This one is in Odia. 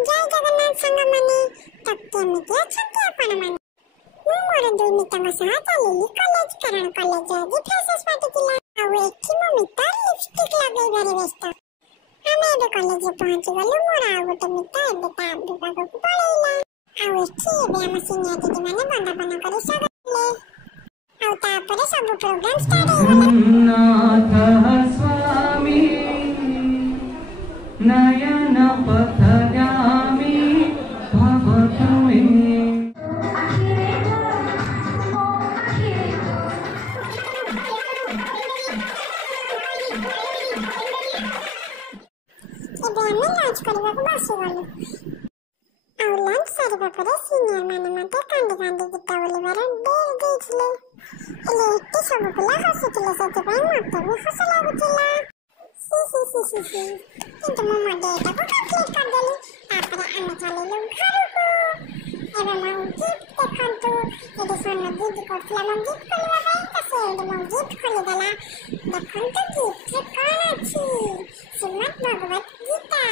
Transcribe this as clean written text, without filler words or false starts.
जय जगन्नाथ संग माने तो केमिति अछंती आपण माने मु मोर दुई मित्रଙ୍କ ସହ ଚାଲିଲି କଲେଜ କାରଣ କଲେଜ ଆଜି ଫ୍ରେଶର୍ସ ପାର୍ଟି ଥିଲା ଆଉ ଏଠି ମୋ ମିତ୍ର ଲିପଷ୍ଟିକ ଲଗାଇବାରେ ବ୍ୟସ୍ତ ଆମେ ଏବେ କଲେଜ ପହଞ୍ଚି ଗଲୁ ମୋର ଆଉ ଗୋଟେ ମିତ୍ର ଏବେ ତା ବିଭାଗକୁ ପଳେଇଲା ଆଉ ଏଠି ଏବେ ଆମ ସିନିୟର ଦିଦି ମାନେ ବନ୍ଦାପନା କରି ସ୍ୱାଗତ କଲେ ଆଉ ତାପରେ ସବୁ ପ୍ରୋଗ୍ରାମ ଷ୍ଟାର୍ଟ ହେଇଗଲା नाथ स्वामी नयन पथगामी भवतुमे ଏବେ ଆମେ ଲଞ୍ଚ କରିବାକୁ ବସିଗଲୁ ଆଉ ଲଞ୍ଚ ସରିବା ପରେ ସିନିୟର ମାନେ ମୋତେ କାନ୍ଦି କାନ୍ଦି ଗୀତ ବୋଲିବାର ଡେରି ଦେଇଥିଲେ ହେଲେ ଏଠି ସବୁ ପିଲା ହସୁଥିଲେ ସେଥିପାଇଁ ମୋତେ ବି ହସ ଲାଗୁଥିଲା କିନ୍ତୁ ମୁଁ ମୋ ଡେଟାକୁ କମ୍ପ୍ଲିଟ୍ କରିଦେଲି ତାପରେ ଆମେ ଚାଲିଲୁ ଘରକୁ ଏବେ ମୋ ଗିଫ୍ଟ ଦେଖନ୍ତୁ ଏଠି ସ୍ୱର୍ଣ୍ଣ ଦିଦି କରୁଥିଲା ମୋ ଗିଫ୍ଟ ଖୋଲିବା ପାଇଁ ତ ସେ ଏଠି ମୋ ଗିଫ୍ଟ ଖୋଲିଦେଲା ଦେଖନ୍ତୁ ଗିଫ୍ଟରେ କ'ଣ ଅଛି ଶ୍ରୀମଦ୍ ଭଗବତ ଗୀତା